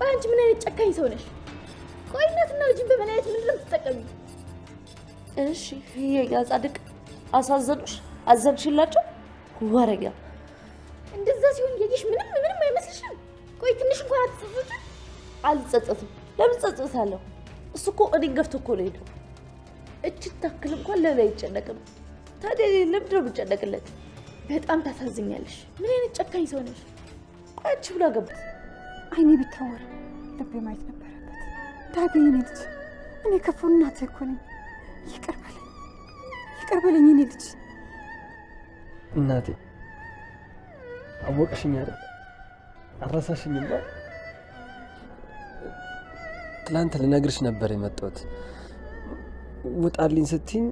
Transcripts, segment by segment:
ቆይ አንቺ ምን አይነት ጨካኝ ሰው ነሽ? ቆይ እናትና ልጅን በመለያየት ምንድን ነው የምትጠቀሚው? እሺ የኛ ጻድቅ አሳዘኑሽ? አዘንሽላቸው? ወረኛ እንደዛ ሲሆን ያየሽ ምንም አይመስልሽም? ቆይ ትንሽ እንኳን አትጸጸትም? አልጸጸትም። ለምን ጸጸታለሁ? እሱ እኮ እኔን ገፍቶ እኮ ነው ሄደው። እቺ ታክል እንኳን ለምን አይጨነቅም? ታዲያ ለምንድን ነው የምጨነቅለት? በጣም ታሳዝኛለሽ። ምን አይነት ጨካኝ ሰው ነሽ? አንቺ ምን አገባሽ? አይኔ ቢታወር ልቤ ማየት ነበረበት። ዳግም የኔ ልጅ እኔ ክፉ እናትህ እኮ ነኝ። ይቅር በለኝ የኔ ልጅ። እናቴ አወቅሽኝ አይደል? አረሳሽኝም? ትላንት ልነግርሽ ነበር የመጣሁት። ውጣልኝ ስትይኝ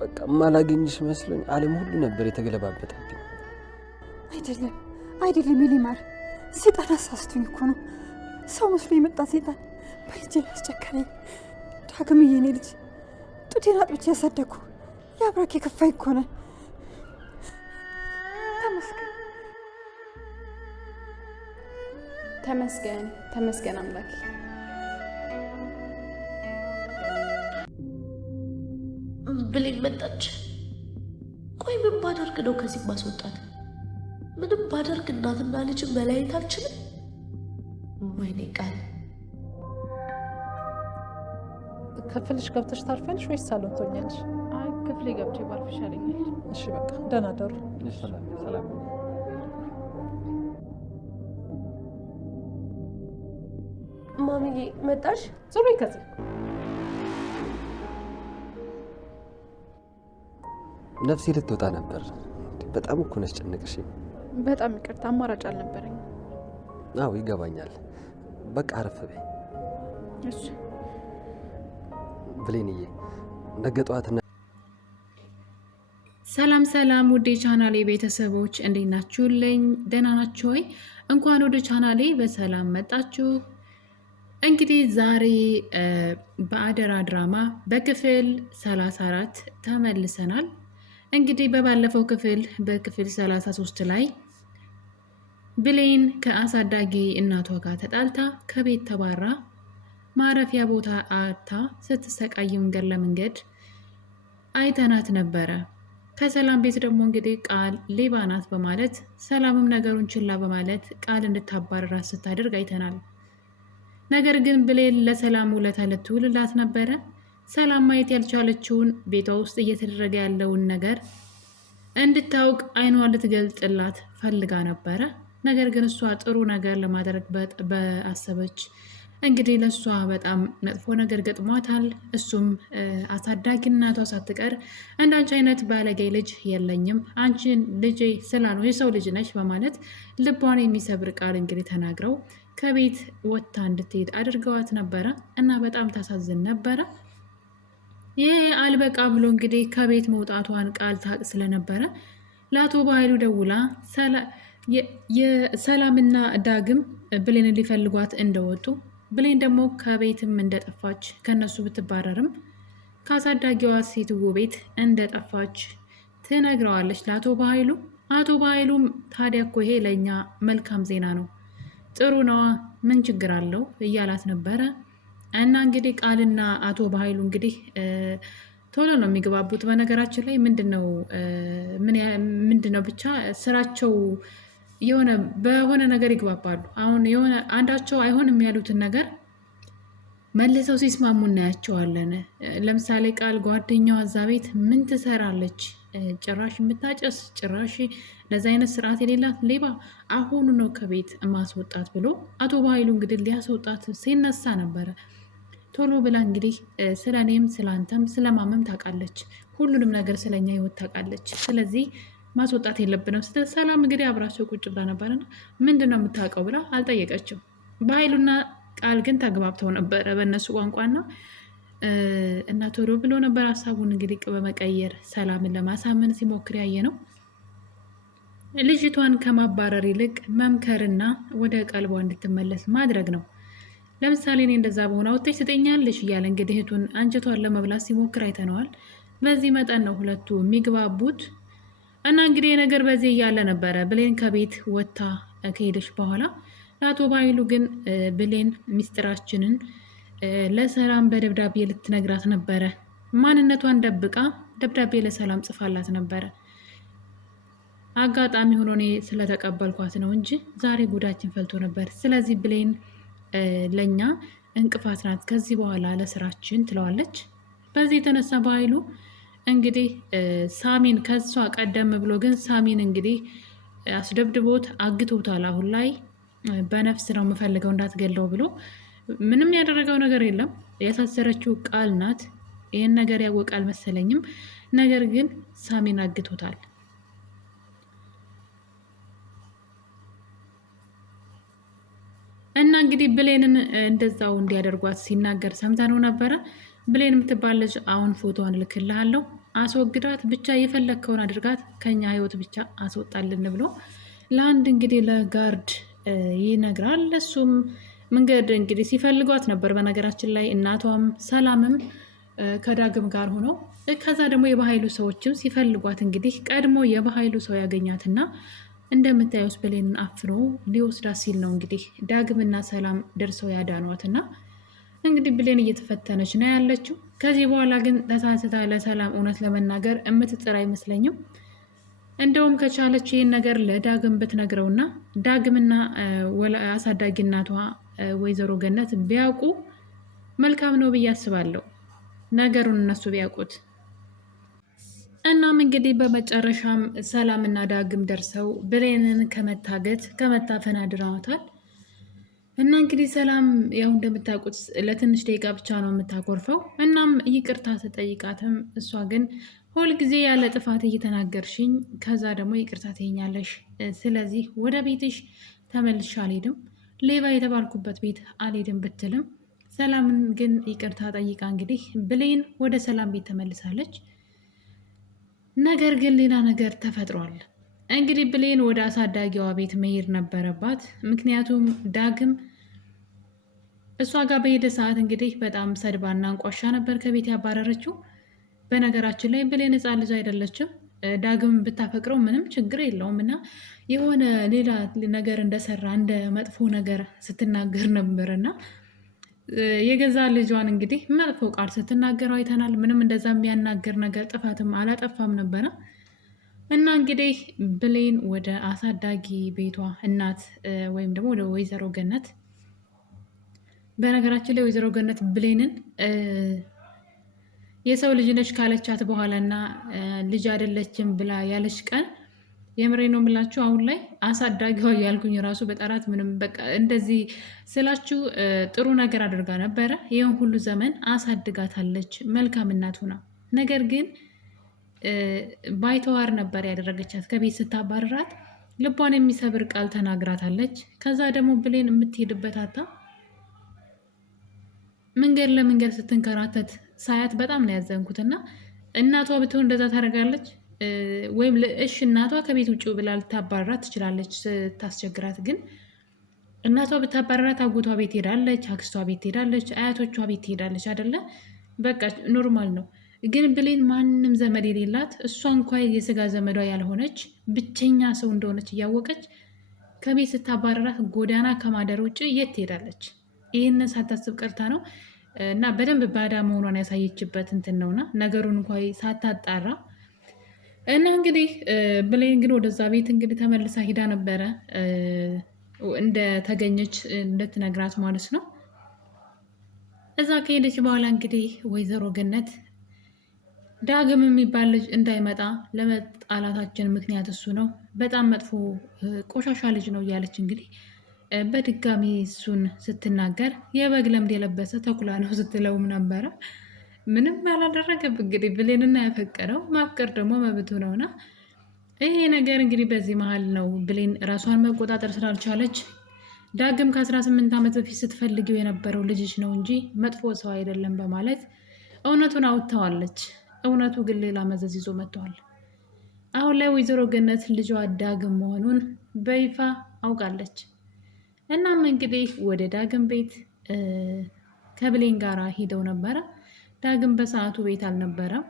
በቃ ማላገኝሽ መስሎኝ ዓለም ሁሉ ነበር የተገለባበጠብኝ። አይደለም የሊማር ሴጣን አሳስቶኝ እኮ ነው። ሰው መስሎ የመጣ ሴጣን በልጄ ላይ አስጨከነኝ። ዳግምዬ የኔ ልጅ ጡቴን አጥብቼ ያሳደግኩ የአብራክ የከፋይ እኮ ነህ። ተመስገን አምላክ። ብሌን መጣች። ቆይ ምን ባደርግ ነው ከዚህ ማስወጣት? ምንም ባደርግ እናትና ልጅን መለያየት አልችልም። ወይኔ ቃል ክፍልሽ ገብተሽ ታርፊያለሽ ወይስ ሳሎን ትሆኛለሽ? አይ ክፍሌ ገብቼ ባርፍ ይሻለኛል። እሺ በቃ ደህና ደሩ። ሰላም። ማሚዬ መጣሽ? ዞር ከዚህ ነፍሴ ልትወጣ ነበር። በጣም እኮ ነሽ ጨነቅሽ። በጣም ይቅርታ፣ አማራጭ አልነበረኝ። አዎ ይገባኛል። በቃ አረፍ በይ። እሺ ብሌንዬ ነገ ጠዋት ሰላም ውድ ቻናሌ ቤተሰቦች እንዴት ናችሁልኝ? ደህና ናችሁ ወይ? እንኳን ወደ ቻናሌ በሰላም መጣችሁ። እንግዲህ ዛሬ በአደራ ድራማ በክፍል 34 ተመልሰናል። እንግዲህ በባለፈው በክፍል 33 ላይ ብሌን ከአሳዳጊ እናቷ ጋር ተጣልታ ከቤት ተባራ ማረፊያ ቦታ አታ ስትሰቃይ መንገድ ለመንገድ አይተናት ነበረ። ከሰላም ቤት ደግሞ እንግዲህ ቃል ሌባ ናት በማለት ሰላምም ነገሩን ችላ በማለት ቃል እንድታባረራት ስታደርግ አይተናል። ነገር ግን ብሌን ለሰላም ውለታ ልትውልላት ነበረ። ሰላም ማየት ያልቻለችውን ቤቷ ውስጥ እየተደረገ ያለውን ነገር እንድታውቅ አይኗ ልትገልጥላት ፈልጋ ነበረ። ነገር ግን እሷ ጥሩ ነገር ለማድረግ በአሰበች እንግዲህ ለእሷ በጣም መጥፎ ነገር ገጥሟታል። እሱም አሳዳጊ እናቷ ሳትቀር እንዳንቺ አይነት ባለጌ ልጅ የለኝም፣ አንቺ ልጄ ስላልሆንሽ የሰው ልጅ ነች በማለት ልቧን የሚሰብር ቃል እንግዲህ ተናግረው ከቤት ወጥታ እንድትሄድ አድርገዋት ነበረ እና በጣም ታሳዝን ነበረ። ይህ አልበቃ ብሎ እንግዲህ ከቤት መውጣቷን ቃል ታቅ ስለነበረ ለአቶ በኃይሉ ደውላ የሰላምና ዳግም ብሌንን ሊፈልጓት እንደወጡ ብሌን ደግሞ ከቤትም እንደጠፋች ከነሱ ብትባረርም ከአሳዳጊዋ ሴትዮ ቤት እንደጠፋች ትነግረዋለች ለአቶ በኃይሉ። አቶ በኃይሉም ታዲያ እኮ ይሄ ለእኛ መልካም ዜና ነው፣ ጥሩ ነዋ፣ ምን ችግር አለው እያላት ነበረ። እና እንግዲህ ቃልና አቶ በኃይሉ እንግዲህ ቶሎ ነው የሚግባቡት። በነገራችን ላይ ምንድነው ብቻ ስራቸው የሆነ በሆነ ነገር ይግባባሉ። አሁን የሆነ አንዳቸው አይሆንም ያሉትን ነገር መልሰው ሲስማሙ እናያቸዋለን። ለምሳሌ ቃል ጓደኛዋ እዛ ቤት ምን ትሰራለች? ጭራሽ የምታጨስ ጭራሽ ለዛ አይነት ስርዓት የሌላት ሌባ አሁኑ ነው ከቤት ማስወጣት ብሎ አቶ በኃይሉ እንግዲህ ሊያስወጣት ሲነሳ ነበረ። ቶሎ ብላ እንግዲህ ስለ እኔም ስለ አንተም ስለ ማመም ታውቃለች፣ ሁሉንም ነገር ስለኛ ህይወት ታውቃለች፣ ስለዚህ ማስወጣት የለብንም ስትል ሰላም እንግዲህ አብራቸው ቁጭ ብላ ነበረና ምንድን ነው የምታውቀው ብላ አልጠየቀችው። በኃይሉና ቃል ግን ተግባብተው ነበረ በእነሱ ቋንቋና እና ቶሎ ብሎ ነበር ሀሳቡን እንግዲህ በመቀየር ሰላምን ለማሳመን ሲሞክር ያየ ነው። ልጅቷን ከማባረር ይልቅ መምከርና ወደ ቀልቧ እንድትመለስ ማድረግ ነው። ለምሳሌ እኔ እንደዛ በሆነ ወጥተሽ ትጠኛለሽ እያለ እንግዲህ እህቱን አንጀቷን ለመብላት ሲሞክር አይተነዋል። በዚህ መጠን ነው ሁለቱ የሚግባቡት። እና እንግዲህ ነገር በዚህ እያለ ነበረ ብሌን ከቤት ወጥታ ከሄደች በኋላ ለአቶ ባይሉ ግን ብሌን ሚስጥራችንን ለሰላም በደብዳቤ ልትነግራት ነበረ። ማንነቷን ደብቃ ደብዳቤ ለሰላም ጽፋላት ነበረ። አጋጣሚ ሆኖ እኔ ስለተቀበልኳት ነው እንጂ ዛሬ ጉዳችን ፈልቶ ነበር። ስለዚህ ብሌን ለእኛ እንቅፋት ናት ከዚህ በኋላ ለስራችን ትለዋለች። በዚህ የተነሳ ባይሉ እንግዲህ ሳሚን ከሷ ቀደም ብሎ ግን ሳሚን እንግዲህ አስደብድቦት አግቶታል። አሁን ላይ በነፍስ ነው የምፈልገው እንዳትገለው ብሎ ምንም ያደረገው ነገር የለም። ያሳሰረችው ቃል ናት። ይህን ነገር ያወቀ አልመሰለኝም። ነገር ግን ሳሚን አግቶታል። እና እንግዲህ ብሌንን እንደዛው እንዲያደርጓት ሲናገር ሰምተነው ነበረ። ብሌን የምትባል ልጅ አሁን ፎቶዋን እልክልሃለሁ፣ አስወግዳት፣ ብቻ የፈለግከውን አድርጋት፣ ከኛ ህይወት ብቻ አስወጣልን ብሎ ለአንድ እንግዲህ ለጋርድ ይነግራል። እሱም መንገድ እንግዲህ ሲፈልጓት ነበር። በነገራችን ላይ እናቷም ሰላምም ከዳግም ጋር ሆነው ከዛ ደግሞ የበኃይሉ ሰዎችም ሲፈልጓት እንግዲህ ቀድሞ የበኃይሉ ሰው ያገኛትና እንደምታዩት ብሌንን አፍኖ ሊወስዳት ሲል ነው እንግዲህ ዳግምና ሰላም ደርሰው ያዳኗትና እንግዲህ ብሌን እየተፈተነች ነው ያለችው። ከዚህ በኋላ ግን ተሳስታ ለሰላም እውነት ለመናገር የምትጥር አይመስለኝም። እንደውም ከቻለች ይህን ነገር ለዳግም ብትነግረውና ዳግምና አሳዳጊ እናቷ ወይዘሮ ገነት ቢያውቁ መልካም ነው ብዬ አስባለሁ፣ ነገሩን እነሱ ቢያውቁት። እናም እንግዲህ በመጨረሻም ሰላምና ዳግም ደርሰው ብሌንን ከመታፈን አድነዋታል። እና እንግዲህ ሰላም ያው እንደምታውቁት ለትንሽ ደቂቃ ብቻ ነው የምታኮርፈው። እናም ይቅርታ ተጠይቃትም እሷ ግን ሁልጊዜ ያለ ጥፋት እየተናገርሽኝ ከዛ ደግሞ ይቅርታ ትይኛለሽ፣ ስለዚህ ወደ ቤትሽ ተመልሼ አልሄድም፣ ሌባ የተባልኩበት ቤት አልሄድም ብትልም ሰላምን ግን ይቅርታ ጠይቃ እንግዲህ ብሌን ወደ ሰላም ቤት ተመልሳለች። ነገር ግን ሌላ ነገር ተፈጥሯል። እንግዲህ ብሌን ወደ አሳዳጊዋ ቤት መሄድ ነበረባት። ምክንያቱም ዳግም እሷ ጋር በሄደ ሰዓት እንግዲህ በጣም ሰድባና እንቋሻ ነበር ከቤት ያባረረችው። በነገራችን ላይ ብሌን ሕፃን ልጅ አይደለችም። ዳግም ብታፈቅረው ምንም ችግር የለውም እና የሆነ ሌላ ነገር እንደሰራ እንደ መጥፎ ነገር ስትናገር ነበር እና የገዛ ልጇን እንግዲህ መጥፎ ቃል ስትናገረው አይተናል። ምንም እንደዛ የሚያናገር ነገር ጥፋትም አላጠፋም ነበረ እና እንግዲህ ብሌን ወደ አሳዳጊ ቤቷ እናት ወይም ደግሞ ወደ ወይዘሮ ገነት፣ በነገራችን ላይ ወይዘሮ ገነት ብሌንን የሰው ልጅ ነች ካለቻት በኋላ እና ልጅ አይደለችም ብላ ያለች ቀን የምሬ ነው የምላችሁ። አሁን ላይ አሳዳጊዋ ያልኩኝ ራሱ በጠራት ምንም በቃ እንደዚህ ስላችሁ ጥሩ ነገር አድርጋ ነበረ። ይህን ሁሉ ዘመን አሳድጋታለች መልካም እናት ሆና። ነገር ግን ባይተዋር ነበር ያደረገቻት። ከቤት ስታባረራት ልቧን የሚሰብር ቃል ተናግራታለች። ከዛ ደግሞ ብሌን የምትሄድበት አታ መንገድ ለመንገድ ስትንከራተት ሳያት በጣም ነው ያዘንኩት። እና እናቷ ብትሆን እንደዛ ታደርጋለች ወይም እሺ እናቷ ከቤት ውጭ ብላ ልታባረራት ትችላለች ስታስቸግራት። ግን እናቷ ብታባረራት አጎቷ ቤት ሄዳለች፣ አክስቷ ቤት ሄዳለች፣ አያቶቿ ቤት ሄዳለች አይደለ? በቃ ኖርማል ነው። ግን ብሌን ማንም ዘመድ የሌላት እሷ እንኳ የስጋ ዘመዷ ያልሆነች ብቸኛ ሰው እንደሆነች እያወቀች ከቤት ስታባረራት ጎዳና ከማደር ውጭ የት ትሄዳለች? ይህንን ሳታስብ ቀርታ ነው እና በደንብ ባዳ መሆኗን ያሳየችበት እንትን ነውና ነገሩን እንኳ ሳታጣራ እና እንግዲህ ብሌን ግን ወደዛ ቤት እንግዲህ ተመልሳ ሂዳ ነበረ እንደተገኘች እንድትነግራት ማለት ነው። እዛ ከሄደች በኋላ እንግዲህ ወይዘሮ ገነት ዳግም የሚባል ልጅ እንዳይመጣ ለመጣላታችን ምክንያት እሱ ነው፣ በጣም መጥፎ ቆሻሻ ልጅ ነው እያለች እንግዲህ በድጋሚ እሱን ስትናገር የበግ ለምድ የለበሰ ተኩላ ነው ስትለውም ነበረ። ምንም አላደረገም እንግዲህ ብሌንና ያፈቀረው ማፍቀር ደግሞ መብቱ ነውና ይሄ ነገር እንግዲህ በዚህ መሀል ነው ብሌን ራሷን መቆጣጠር ስላልቻለች ዳግም ከ18 ዓመት በፊት ስትፈልጊው የነበረው ልጅሽ ነው እንጂ መጥፎ ሰው አይደለም በማለት እውነቱን አውጥተዋለች። እውነቱ ግን ሌላ መዘዝ ይዞ መጥተዋል። አሁን ላይ ወይዘሮ ገነት ልጇ ዳግም መሆኑን በይፋ አውቃለች። እናም እንግዲህ ወደ ዳግም ቤት ከብሌን ጋር ሂደው ነበረ። ዳግም በሰዓቱ ቤት አልነበረም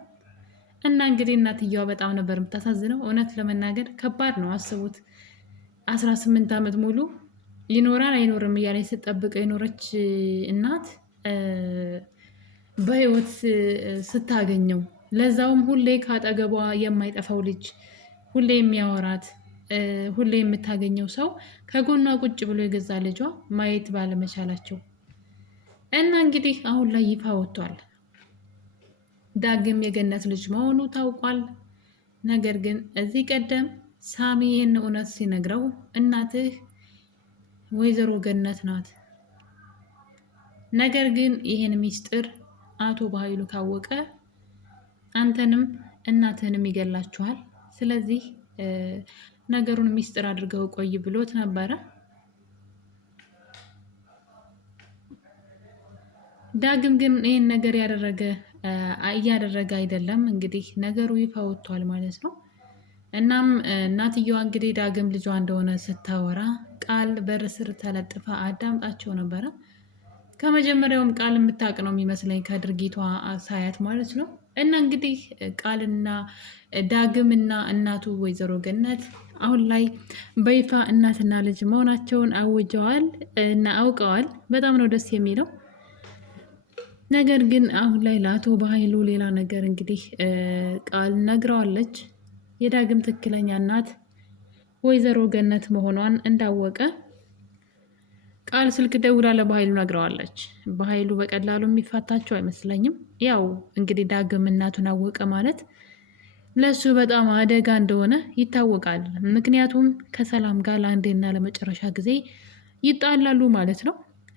እና እንግዲህ እናትየዋ በጣም ነበር የምታሳዝነው። እውነት ለመናገር ከባድ ነው። አስቡት 18 ዓመት ሙሉ ይኖራል አይኖርም እያለች ስትጠብቅ የኖረች እናት በህይወት ስታገኘው ለዛውም ሁሌ ካጠገቧ የማይጠፋው ልጅ ሁሌ የሚያወራት ሁሌ የምታገኘው ሰው ከጎኗ ቁጭ ብሎ የገዛ ልጇ ማየት ባለመቻላቸው እና እንግዲህ አሁን ላይ ይፋ ወጥቷል። ዳግም የገነት ልጅ መሆኑ ታውቋል። ነገር ግን እዚህ ቀደም ሳሚ ይህን እውነት ሲነግረው እናትህ ወይዘሮ ገነት ናት፣ ነገር ግን ይህን ሚስጥር አቶ በኃይሉ ካወቀ አንተንም እናትህንም ይገላችኋል። ስለዚህ ነገሩን ሚስጥር አድርገው ቆይ ብሎት ነበረ። ዳግም ግን ይህን ነገር እያደረገ አይደለም። እንግዲህ ነገሩ ይፋ ወጥቷል ማለት ነው። እናም እናትየዋ እንግዲህ ዳግም ልጇ እንደሆነ ስታወራ ቃል በር ስር ተለጥፋ አዳምጣቸው ነበረ። ከመጀመሪያውም ቃል የምታውቅ ነው የሚመስለኝ ከድርጊቷ ሳያት ማለት ነው። እና እንግዲህ ቃልና ዳግምና እናቱ ወይዘሮ ገነት አሁን ላይ በይፋ እናትና ልጅ መሆናቸውን አውጀዋል እና አውቀዋል። በጣም ነው ደስ የሚለው። ነገር ግን አሁን ላይ ለአቶ በኃይሉ ሌላ ነገር እንግዲህ ቃል ነግረዋለች። የዳግም ትክክለኛ እናት ወይዘሮ ገነት መሆኗን እንዳወቀ ቃል ስልክ ደውላ ለበኃይሉ ነግረዋለች። በኃይሉ በቀላሉ የሚፋታቸው አይመስለኝም። ያው እንግዲህ ዳግም እናቱን አወቀ ማለት ለሱ በጣም አደጋ እንደሆነ ይታወቃል። ምክንያቱም ከሰላም ጋር ለአንዴና ለመጨረሻ ጊዜ ይጣላሉ ማለት ነው።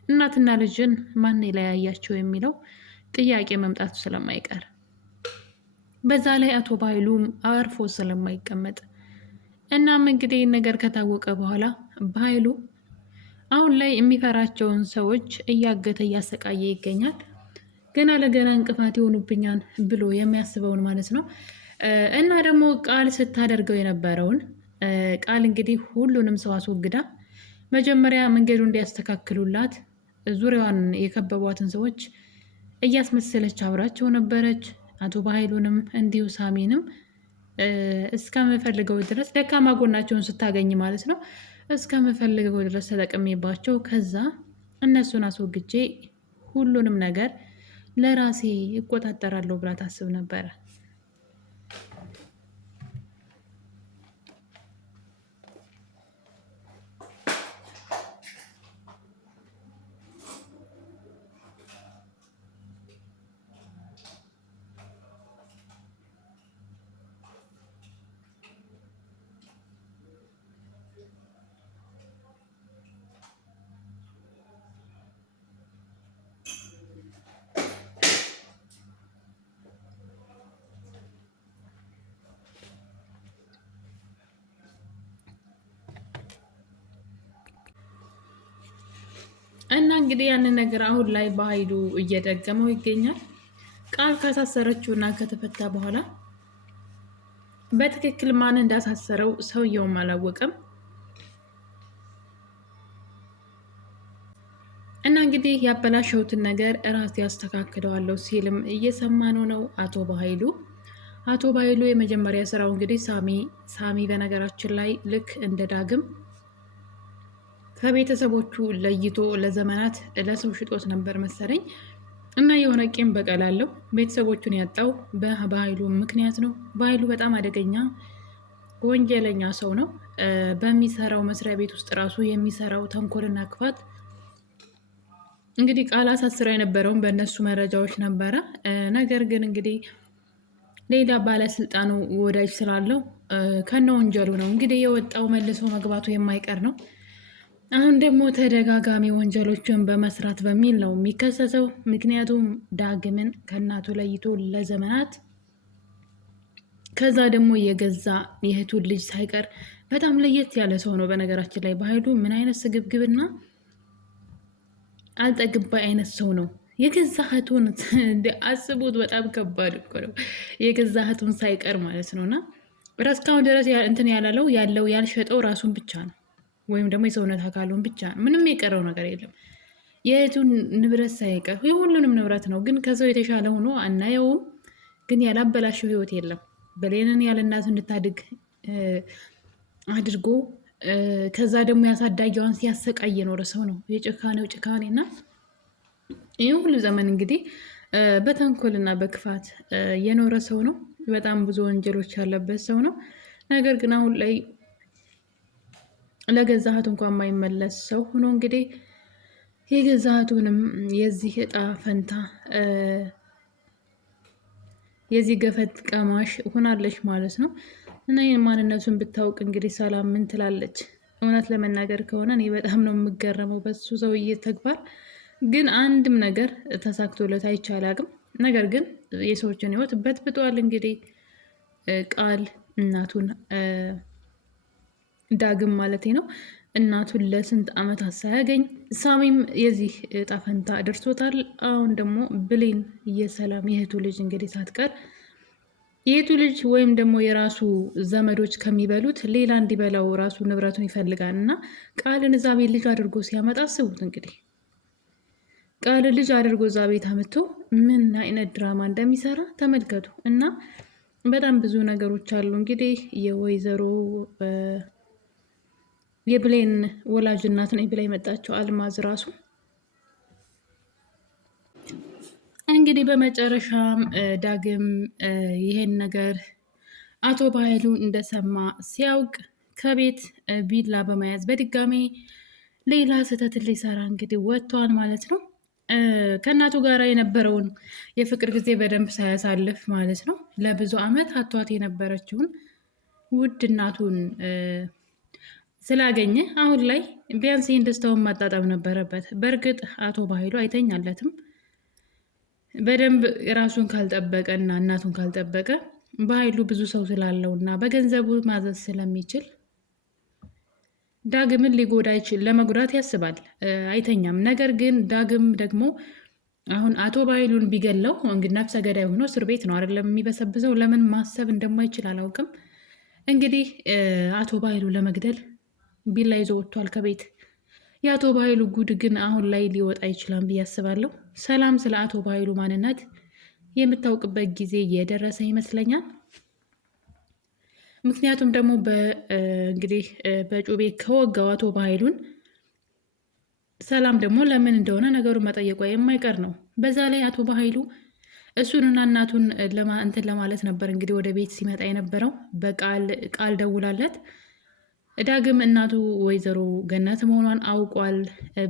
እናትና ልጅን ማን የለያያቸው የሚለው ጥያቄ መምጣቱ ስለማይቀር በዛ ላይ አቶ በኃይሉም አርፎ ስለማይቀመጥ እናም እንግዲህ ነገር ከታወቀ በኋላ በኃይሉ አሁን ላይ የሚፈራቸውን ሰዎች እያገተ እያሰቃየ ይገኛል። ገና ለገና እንቅፋት ይሆኑብኛል ብሎ የሚያስበውን ማለት ነው። እና ደግሞ ቃል ስታደርገው የነበረውን ቃል እንግዲህ ሁሉንም ሰው አስወግዳ መጀመሪያ መንገዱ እንዲያስተካክሉላት ዙሪያዋን የከበቧትን ሰዎች እያስመሰለች አብራቸው ነበረች። አቶ በኃይሉንም እንዲሁ ሳሚንም እስከምፈልገው ድረስ ደካማ ጎናቸውን ስታገኝ ማለት ነው እስከምፈልገው ድረስ ተጠቅሜባቸው ከዛ እነሱን አስወግጄ ሁሉንም ነገር ለራሴ እቆጣጠራለሁ ብላ ታስብ ነበረ። እና እንግዲህ ያንን ነገር አሁን ላይ በኃይሉ እየደገመው ይገኛል። ቃል ካሳሰረችው እና ከተፈታ በኋላ በትክክል ማን እንዳሳሰረው ሰውየውም አላወቀም። እና እንግዲህ ያበላሸውትን ነገር እራሴ ያስተካክለዋለሁ ሲልም እየሰማነው ነው አቶ በኃይሉ። አቶ በኃይሉ የመጀመሪያ ስራው እንግዲህ ሳሚ በነገራችን ላይ ልክ እንደ ዳግም ከቤተሰቦቹ ለይቶ ለዘመናት ለሰው ሽጦት ነበር መሰለኝ እና የሆነ ቂም በቀል አለው። ቤተሰቦቹን ያጣው በኃይሉ ምክንያት ነው። በኃይሉ በጣም አደገኛ ወንጀለኛ ሰው ነው። በሚሰራው መስሪያ ቤት ውስጥ ራሱ የሚሰራው ተንኮልና ክፋት እንግዲህ ቃል አሳስረው የነበረውን በእነሱ መረጃዎች ነበረ። ነገር ግን እንግዲህ ሌላ ባለስልጣኑ ወዳጅ ስላለው ከነ ወንጀሉ ነው እንግዲህ የወጣው መልሶ መግባቱ የማይቀር ነው። አሁን ደግሞ ተደጋጋሚ ወንጀሎችን በመስራት በሚል ነው የሚከሰሰው። ምክንያቱም ዳግምን ከእናቱ ለይቶ ለዘመናት ከዛ ደግሞ የገዛ የእህቱን ልጅ ሳይቀር በጣም ለየት ያለ ሰው ነው። በነገራችን ላይ በኃይሉ ምን አይነት ስግብግብና አልጠግባ አይነት ሰው ነው። የገዛ እህቱን አስቡት፣ በጣም ከባድ እኮ ነው። የገዛ እህቱን ሳይቀር ማለት ነው። እና እስካሁን ድረስ እንትን ያለው ያልሸጠው ራሱን ብቻ ነው ወይም ደግሞ የሰውነት አካሉን ብቻ ነው። ምንም የቀረው ነገር የለም። የእህቱን ንብረት ሳይቀር የሁሉንም ንብረት ነው። ግን ከሰው የተሻለ ሆኖ አናየውም። ግን ያላበላሸው ህይወት የለም። በሌንን ያለ እናቱ እንድታድግ አድርጎ ከዛ ደግሞ ያሳዳጊዋን ሲያሰቃይ የኖረ ሰው ነው። የጭካኔው ጭካኔና ይህ ሁሉ ዘመን እንግዲህ በተንኮልና በክፋት የኖረ ሰው ነው። በጣም ብዙ ወንጀሎች ያለበት ሰው ነው። ነገር ግን አሁን ላይ ለገዛ እህቱ እንኳን የማይመለስ ሰው ሆኖ እንግዲህ የገዛ እህቱንም የዚህ እጣ ፈንታ የዚህ ገፈት ቀማሽ ሆናለች ማለት ነው። እና ይህን ማንነቱን ብታውቅ እንግዲህ ሰላም ምን ትላለች? እውነት ለመናገር ከሆነ እኔ በጣም ነው የምገረመው በሱ ሰውዬ ተግባር። ግን አንድም ነገር ተሳክቶለት አይቻል አቅም። ነገር ግን የሰዎችን ህይወት በጥብጧል። እንግዲህ ቃል እናቱን ዳግም ማለት ነው እናቱን ለስንት ዓመታት ሳያገኝ ሳሚም የዚህ እጣ ፈንታ ደርሶታል። አሁን ደግሞ ብሌን የሰላም የእህቱ ልጅ እንግዲህ ሳትቀር የእህቱ ልጅ ወይም ደግሞ የራሱ ዘመዶች ከሚበሉት ሌላ እንዲበላው ራሱ ንብረቱን ይፈልጋል እና ቃልን እዛ ቤት ልጅ አድርጎ ሲያመጣ አስቡት እንግዲህ ቃልን ልጅ አድርጎ እዛ ቤት አመጥቶ ምን አይነት ድራማ እንደሚሰራ ተመልከቱ። እና በጣም ብዙ ነገሮች አሉ እንግዲህ የወይዘሮ የብሌን ወላጅ እናት ነኝ ብላ የመጣቸው አልማዝ ራሱ እንግዲህ በመጨረሻም ዳግም ይሄን ነገር አቶ ባህሉ እንደሰማ ሲያውቅ ከቤት ቢላ በመያዝ በድጋሚ ሌላ ስህተት ሊሰራ እንግዲህ ወጥቷል ማለት ነው። ከእናቱ ጋር የነበረውን የፍቅር ጊዜ በደንብ ሳያሳልፍ ማለት ነው ለብዙ ዓመት አቷት የነበረችውን ውድ እናቱን ስላገኘ አሁን ላይ ቢያንስ ይህን ደስታውን ማጣጣም ነበረበት። በእርግጥ አቶ ባህሉ አይተኛለትም። በደንብ ራሱን ካልጠበቀ እና እናቱን ካልጠበቀ ባህሉ ብዙ ሰው ስላለው እና በገንዘቡ ማዘዝ ስለሚችል ዳግምን ሊጎዳ ይችል ለመጉዳት ያስባል፣ አይተኛም። ነገር ግን ዳግም ደግሞ አሁን አቶ ባህሉን ቢገለው እንግዲህ ነፍሰ ገዳይ ሆኖ እስር ቤት ነው አይደለም የሚበሰብሰው። ለምን ማሰብ እንደማይችል አላውቅም። እንግዲህ አቶ ባህሉ ለመግደል ቢላ ይዞ ወጥቷል ከቤት። የአቶ ባህሉ ጉድ ግን አሁን ላይ ሊወጣ ይችላል ብዬ አስባለሁ። ሰላም ስለ አቶ ባህሉ ማንነት የምታውቅበት ጊዜ የደረሰ ይመስለኛል። ምክንያቱም ደግሞ እንግዲህ በጩቤ ከወጋው አቶ ባህሉን ሰላም ደግሞ ለምን እንደሆነ ነገሩ መጠየቋ የማይቀር ነው። በዛ ላይ አቶ ባህሉ እሱንና እናቱን እንትን ለማለት ነበር እንግዲህ ወደ ቤት ሲመጣ የነበረው በቃል ደውላለት ዳግም እናቱ ወይዘሮ ገነት መሆኗን አውቋል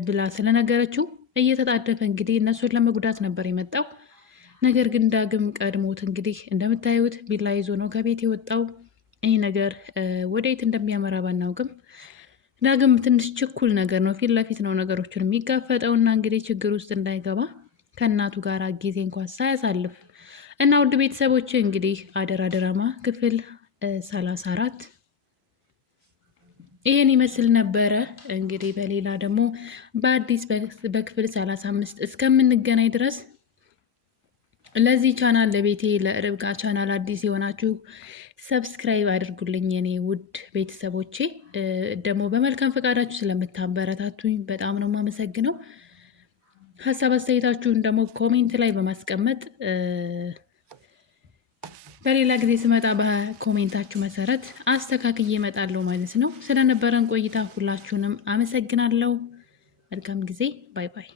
ብላ ስለነገረችው እየተጣደፈ እንግዲህ እነሱን ለመጉዳት ነበር የመጣው። ነገር ግን ዳግም ቀድሞት እንግዲህ እንደምታዩት ቢላ ይዞ ነው ከቤት የወጣው። ይህ ነገር ወደየት እንደሚያመራ ባናውቅም ዳግም ትንሽ ችኩል ነገር ነው። ፊት ለፊት ነው ነገሮችን የሚጋፈጠውና እንግዲህ ችግር ውስጥ እንዳይገባ ከእናቱ ጋር ጊዜ እንኳን ሳያሳልፍ እና ውድ ቤተሰቦች እንግዲህ አደራ ድራማ ክፍል 34 ይህን ይመስል ነበረ። እንግዲህ በሌላ ደግሞ በአዲስ በክፍል 35 እስከምንገናኝ ድረስ ለዚህ ቻናል ለቤቴ ለርብቃ ቻናል አዲስ የሆናችሁ ሰብስክራይብ አድርጉልኝ የኔ ውድ ቤተሰቦቼ። ደግሞ በመልካም ፈቃዳችሁ ስለምታበረታቱኝ በጣም ነው የማመሰግነው። ሀሳብ አስተያየታችሁን ደግሞ ኮሜንት ላይ በማስቀመጥ በሌላ ጊዜ ስመጣ በኮሜንታችሁ መሰረት አስተካክዬ እመጣለሁ ማለት ነው። ስለነበረን ቆይታ ሁላችሁንም አመሰግናለሁ። መልካም ጊዜ። ባይ ባይ።